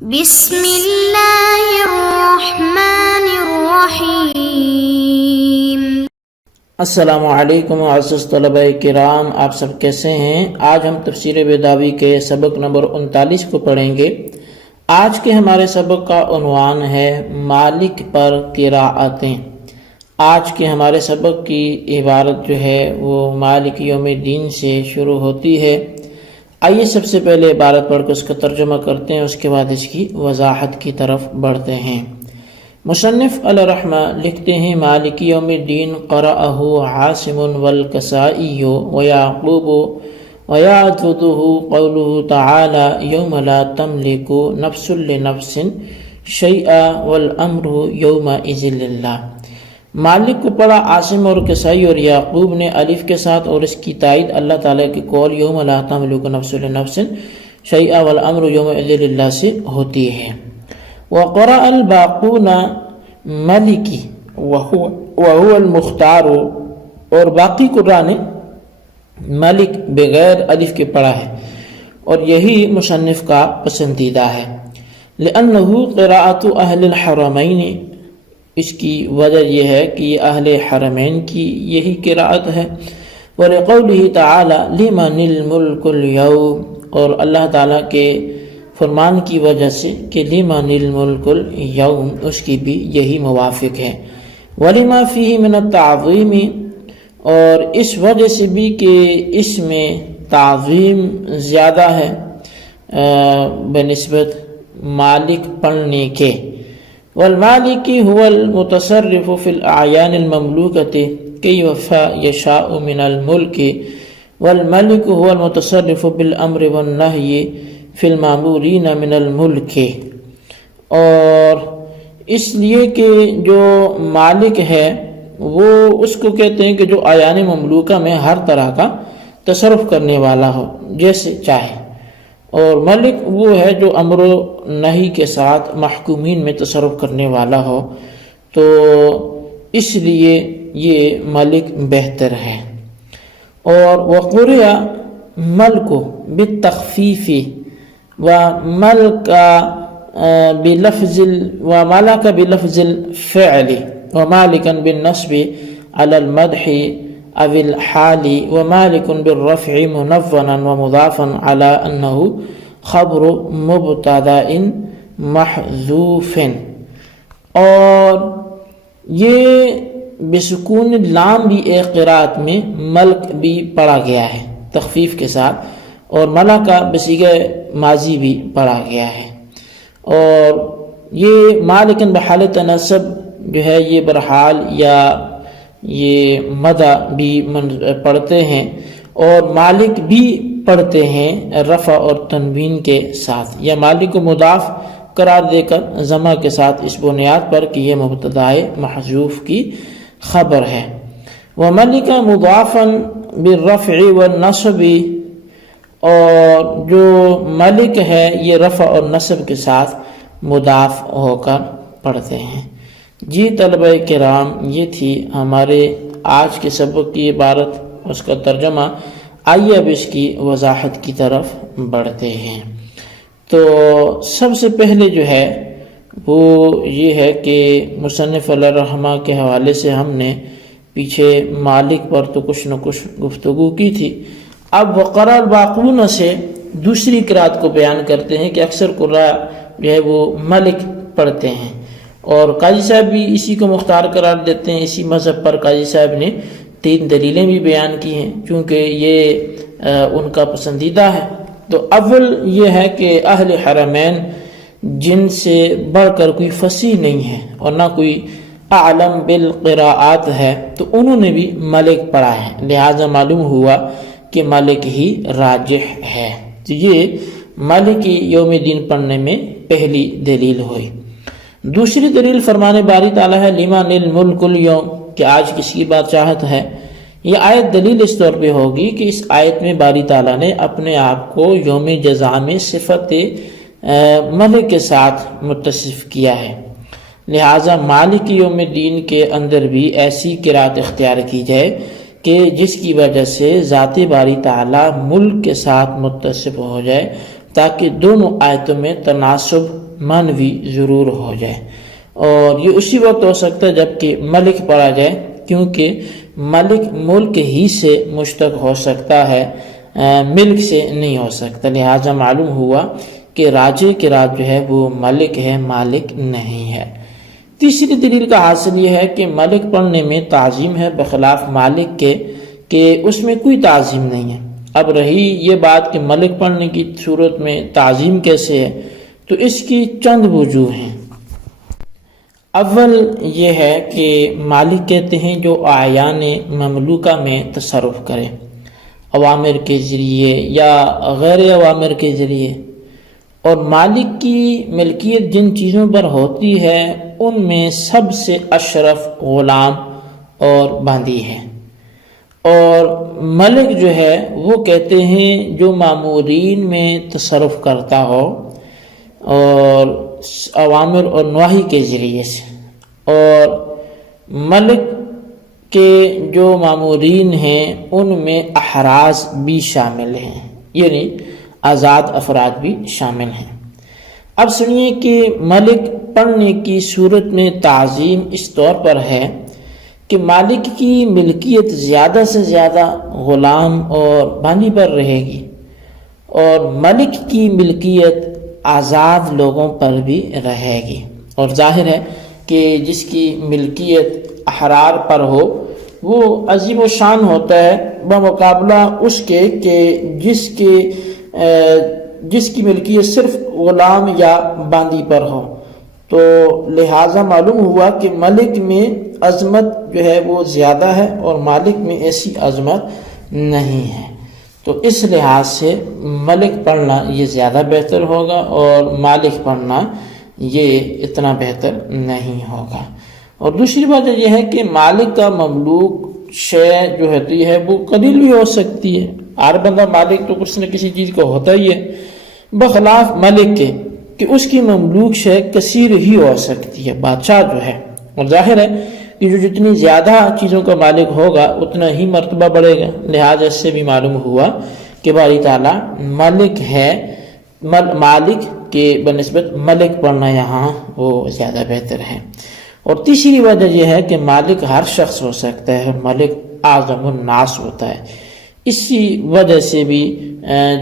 بسم اللہ الرحمن الرحیم۔ السلام علیکم معزز طلبہ کرام، آپ سب کیسے ہیں؟ آج ہم تفسیر بیضاوی کے سبق نمبر 39 کو پڑھیں گے۔ آج کے ہمارے سبق کا عنوان ہے مالک پر قراءتیں۔ آج کے ہمارے سبق کی عبارت جو ہے وہ مالک یوم الدین سے شروع ہوتی ہے۔ آئیے سب سے پہلے عبارت پڑھ کے اس کا ترجمہ کرتے ہیں، اس کے بعد اس کی وضاحت کی طرف بڑھتے ہیں۔ مصنف علیہ رحمہ لکھتے ہیں مالک یوم الدین قرأہ عاصم والکسائی ویعقوب ویعضدہ قولہ تعالی یوم لا تملک نفس لنفس شیئا والامر یومئذ للہ۔ مالک کو پڑھا عاصم اور کسائی اور یعقوب نے الف کے ساتھ، اور اس کی تائید اللہ تعالیٰ کے قول یوم لا تملک نفس لنفس شیئا والامر یومئذ للہ سے ہوتی ہے۔ وقرأ الباقون ملکی وهو المختار، اور باقی قراء نے ملک بغیر الف کے پڑھا ہے اور یہی مصنف کا پسندیدہ ہے۔ لأنه قراءۃ اہل الحرمین، اس کی وجہ یہ ہے کہ یہ اہل حرمین کی یہی قراءت ہے۔ وَلِقَوْلِهِ تَعَالَى لِمَنِ الْمُلْكُ الْيَوْمِ، اور اللہ تعالیٰ کے فرمان کی وجہ سے کہ لِمَنِ الْمُلْكُ الْيَوْمِ اس کی بھی یہی موافق ہے۔ وَلِمَا فِيهِ مِنَ التَّعْظِيمِ، اور اس وجہ سے بھی کہ اس میں تعظیم زیادہ ہے بنسبت مالک پڑھنے کے۔ والمالکی هو المتصرف في الأعيان المملوكة كيف يشاء من الملك، والملك هو المتصرف بالأمر والنهي في المأمورين من الملك، اور اس لیے کہ جو مالک ہے وہ اس کو کہتے ہیں کہ جو اعیان مملوکہ میں ہر طرح کا تصرف کرنے والا ہو جیسے چاہے، اور ملک وہ ہے جو امر و نہی کے ساتھ محکومین میں تصرف کرنے والا ہو، تو اس لیے یہ ملک بہتر ہے۔ اور وقرئ ملک بالتخفیف وملک بلفظ الفعل ومالکا بالنصب على المدح او الحال ومالک بالرفع منونا ومضافا على انه خبر مبتدا محذوف، اور یہ بسکون لام بھی ایک قرات میں ملک بھی پڑھا گیا ہے تخفیف کے ساتھ، اور ملکہ بصیغہ ماضی بھی پڑھا گیا ہے، اور یہ مالکن بحالت نصب جو ہے یہ برحال یا یہ مدہ بھی پڑھتے ہیں، اور مالک بھی پڑھتے ہیں رفع اور تنوین کے ساتھ، یا مالک کو مضاف قرار دے کر ضمہ کے ساتھ اس بنیاد پر کہ یہ مبتدائے محذوف کی خبر ہے۔ وملک مضافا بالرفع والنصب، اور جو ملک ہے یہ رفع اور نصب کے ساتھ مضاف ہو کر پڑھتے ہیں۔ جی طلبہ کرام، یہ تھی ہمارے آج کے سبق کی عبارت، اس کا ترجمہ۔ آئیے اب اس کی وضاحت کی طرف بڑھتے ہیں۔ تو سب سے پہلے جو ہے وہ یہ ہے کہ مصنف علیہ رحمہ کے حوالے سے ہم نے پیچھے مالک پر تو کچھ نہ کچھ گفتگو کی تھی۔ اب وقرأ الباقون سے دوسری قرات کو بیان کرتے ہیں کہ اکثر قراء جو ہے وہ ملک پڑھتے ہیں، اور قاضی صاحب بھی اسی کو مختار قرار دیتے ہیں۔ اسی مذہب پر قاضی صاحب نے 3 دلیلیں بھی بیان کی ہیں چونکہ یہ ان کا پسندیدہ ہے۔ تو اول یہ ہے کہ اہل حرمین جن سے بڑھ کر کوئی فصیح نہیں ہے اور نہ کوئی اعلم بالقراءات ہے، تو انہوں نے بھی ملک پڑھا ہے، لہذا معلوم ہوا کہ ملک ہی راجح ہے۔ تو یہ مالک یوم الدین پڑھنے میں پہلی دلیل ہوئی۔ دوسری دلیل فرمان باری تعالیٰ ہے لمن الملک اليوم، کہ آج کس کی بادشاہت ہے۔ یہ آیت دلیل اس طور پہ ہوگی کہ اس آیت میں باری تعالیٰ نے اپنے آپ کو یوم جزا میں صفت ملک کے ساتھ متصف کیا ہے، لہٰذا مالک یوم الدین کے اندر بھی ایسی قرات اختیار کی جائے کہ جس کی وجہ سے ذات باری تعالیٰ ملک کے ساتھ متصف ہو جائے، تاکہ دونوں آیتوں میں تناسب مانوی ضرور ہو جائے، اور یہ اسی وقت ہو سکتا ہے جب کہ ملک پڑھا جائے، کیونکہ ملک ملک ہی سے مشتق ہو سکتا ہے، ملک سے نہیں ہو سکتا، لہٰذا معلوم ہوا کہ راجے کے راج جو ہے وہ ملک ہے، مالک نہیں ہے۔ تیسری دلیل کا حاصل یہ ہے کہ ملک پڑھنے میں تعظیم ہے، بخلاف مالک کے کہ اس میں کوئی تعظیم نہیں ہے۔ اب رہی یہ بات کہ ملک پڑھنے کی صورت میں تعظیم کیسے ہے، تو اس کی چند وجوہ ہیں۔ اول یہ ہے کہ مالک کہتے ہیں جو اعیان مملوکہ میں تصرف کرے، اوامر کے ذریعے یا غیر اوامر کے ذریعے، اور مالک کی ملکیت جن چیزوں پر ہوتی ہے ان میں سب سے اشرف غلام اور باندی ہے، اور ملک جو ہے وہ کہتے ہیں جو مامورین میں تصرف کرتا ہو اور اوامر اور نواہی کے ذریعے سے، اور ملک کے جو مامورین ہیں ان میں احراز بھی شامل ہیں، یعنی آزاد افراد بھی شامل ہیں۔ اب سنیے کہ ملک پڑھنے کی صورت میں تعظیم اس طور پر ہے کہ مالک کی ملکیت زیادہ سے زیادہ غلام اور بانی پر رہے گی، اور ملک کی ملکیت آزاد لوگوں پر بھی رہے گی، اور ظاہر ہے کہ جس کی ملکیت احرار پر ہو وہ عظیم و شان ہوتا ہے بمقابلہ اس کے کہ جس کی ملکیت صرف غلام یا باندی پر ہو۔ تو لہٰذا معلوم ہوا کہ ملک میں عظمت جو ہے وہ زیادہ ہے اور مالک میں ایسی عظمت نہیں ہے، تو اس لحاظ سے ملک پڑھنا یہ زیادہ بہتر ہوگا اور مالک پڑھنا یہ اتنا بہتر نہیں ہوگا۔ اور دوسری بات یہ ہے کہ مالک کا مملوک شے جو ہوتی ہے وہ قلیل بھی ہو سکتی ہے، ہر بندہ مالک تو کچھ نہ کسی چیز کا ہوتا ہی ہے، بخلاف ملک کے کہ اس کی مملوک شے کثیر ہی ہو سکتی ہے، بادشاہ جو ہے، اور ظاہر ہے کہ جو جتنی زیادہ چیزوں کا مالک ہوگا اتنا ہی مرتبہ بڑھے گا، لہٰذا اس سے بھی معلوم ہوا کہ باری تعالیٰ ملک ہے، مالک کے بنسبت ملک پڑھنا یہاں وہ زیادہ بہتر ہے۔ اور تیسری وجہ یہ ہے کہ مالک ہر شخص ہو سکتا ہے، ملک اعظم الناس ہوتا ہے، اسی وجہ سے بھی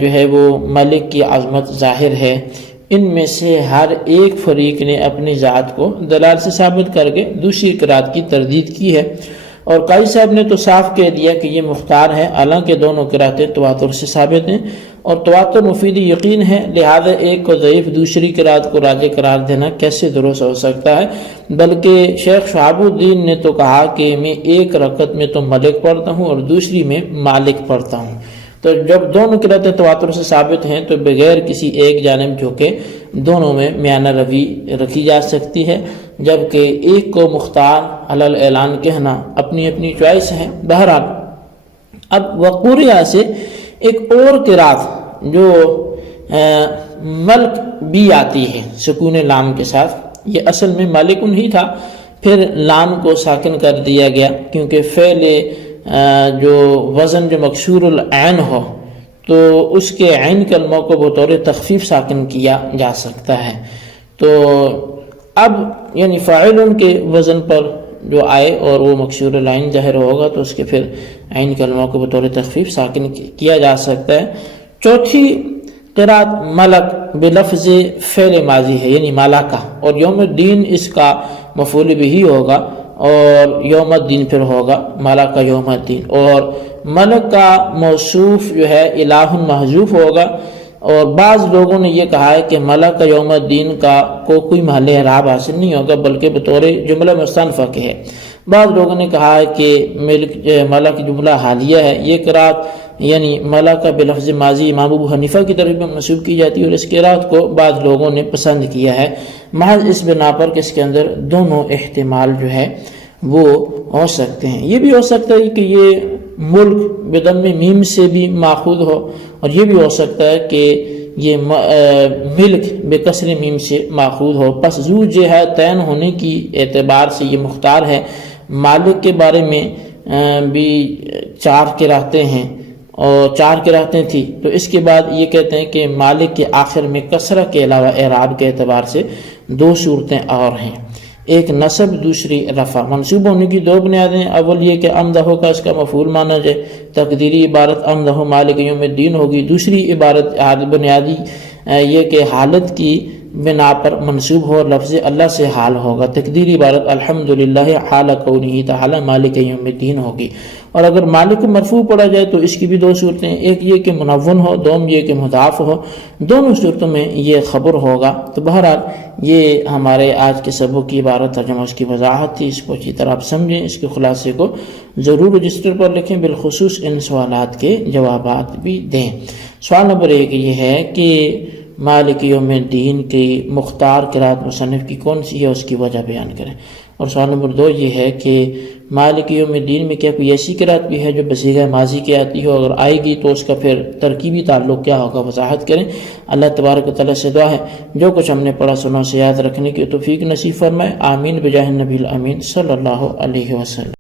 جو ہے وہ ملک کی عظمت ظاہر ہے۔ ان میں سے ہر ایک فریق نے اپنی ذات کو دلال سے ثابت کر کے دوسری قرات کی تردید کی ہے، اور قاضی صاحب نے تو صاف کہہ دیا کہ یہ مختار ہے، حالانکہ دونوں قراتیں تواتر سے ثابت ہیں، اور تواتر مفید یقین ہے، لہذا ایک کو ضعیف دوسری قرات کو راجح قرار دینا کیسے درست ہو سکتا ہے؟ بلکہ شیخ شہاب الدین نے تو کہا کہ میں ایک رکعت میں تو ملک پڑھتا ہوں اور دوسری میں مالک پڑھتا ہوں۔ تو جب دونوں قراتیں تواتر سے ثابت ہیں تو بغیر کسی ایک جانب جھکے دونوں میں میانہ روی رکھی جا سکتی ہے، جبکہ ایک کو مختار علی الاعلان کہنا اپنی اپنی چوائس ہے۔ بہرحال اب وقوریہ سے ایک اور قرات جو ملک بھی آتی ہے سکون لام کے ساتھ، یہ اصل میں مالکن ہی تھا، پھر لام کو ساکن کر دیا گیا کیونکہ فعل جو وزن جو مکسور العین ہو تو اس کے عین کلموں کو بطور تخفیف ساکن کیا جا سکتا ہے، تو اب یعنی فاعل کے وزن پر جو آئے اور وہ مکسور العین ظاہر ہوگا تو اس کے پھر عین کلموں کو بطور تخفیف ساکن کیا جا سکتا ہے۔ چوتھی قرات ملک بلفظ فعل ماضی ہے، یعنی مالکا، اور یوم الدین اس کا مفعول بھی ہوگا، اور یوم الدین پھر ہوگا ملک یوم الدین، اور ملک کا موصوف جو ہے الہ محذوف ہوگا، اور بعض لوگوں نے یہ کہا ہے کہ ملک یوم الدین کا کوئی محل اعراب حاصل نہیں ہوگا بلکہ بطور جملہ مستأنفہ کے ہے۔ بعض لوگوں نے کہا ہے کہ ملک جملہ حالیہ ہے۔ یہ قرات یعنی ملک بلفظ ماضی امام ابو حنیفہ کی طرف میں منسوب کی جاتی ہے، اور اس قرات کو بعض لوگوں نے پسند کیا ہے محض اس بنا پر کہ اس کے اندر دونوں احتمال جو ہے وہ ہو سکتے ہیں۔ یہ بھی ہو سکتا ہے کہ یہ ملک بضم میم سے بھی ماخوذ ہو، اور یہ بھی ہو سکتا ہے کہ یہ ملک بکسر میم سے ماخوذ ہو، پس ذو جہتین ہونے کی اعتبار سے یہ مختار ہے۔ مالک کے بارے میں بھی 4 قراتیں ہیں، اور 4 قراءتیں تھی، تو اس کے بعد یہ کہتے ہیں کہ مالک کے آخر میں کسرہ کے علاوہ اعراب کے اعتبار سے 2 صورتیں اور ہیں، ایک نصب دوسری رفع۔ منصوب ہونے کی 2 بنیادیں، اول یہ کہ امدہ کا اس کا مفعول مانا جائے، تقدیری عبارت امدہ مالک یوم الدین ہوگی، دوسری عبارت بنیادی یہ کہ حالت کی بنا پر منصوب ہو، لفظ اللہ سے حال ہوگا، تقدیری عبارت الحمدللہ حال کونہ تعالی مالک یوم الدین ہوگی۔ اور اگر مالک مرفوع پڑھا جائے تو اس کی بھی 2 صورتیں، ایک یہ کہ منون ہو، دوم یہ کہ مضاف ہو، دونوں صورتوں میں یہ خبر ہوگا۔ تو بہرحال یہ ہمارے آج کے سبق کی عبارت ترجمہ اس کی وضاحت تھی، اس کو اچھی طرح آپ سمجھیں، اس کے خلاصے کو ضرور رجسٹر پر لکھیں، بالخصوص ان سوالات کے جوابات بھی دیں۔ سوال نمبر 1 یہ ہے کہ مالک یوم الدین کی مختار قرات مصنف کی کون سی ہے، اس کی وجہ بیان کریں۔ اور سوال نمبر 2 یہ ہے کہ مالک یوم الدین میں کیا کوئی ایسی قرات بھی ہے جو بصیغہ ماضی کی آتی ہو، اگر آئے گی تو اس کا پھر ترکیبی تعلق کیا ہوگا، وضاحت کریں۔ اللہ تبارک و تعالیٰ سے دعا ہے جو کچھ ہم نے پڑھا سنا اسے یاد رکھنے کی توفیق نصیب فرمائے، آمین بجاہ النبی الامین صلی اللہ علیہ وسلم۔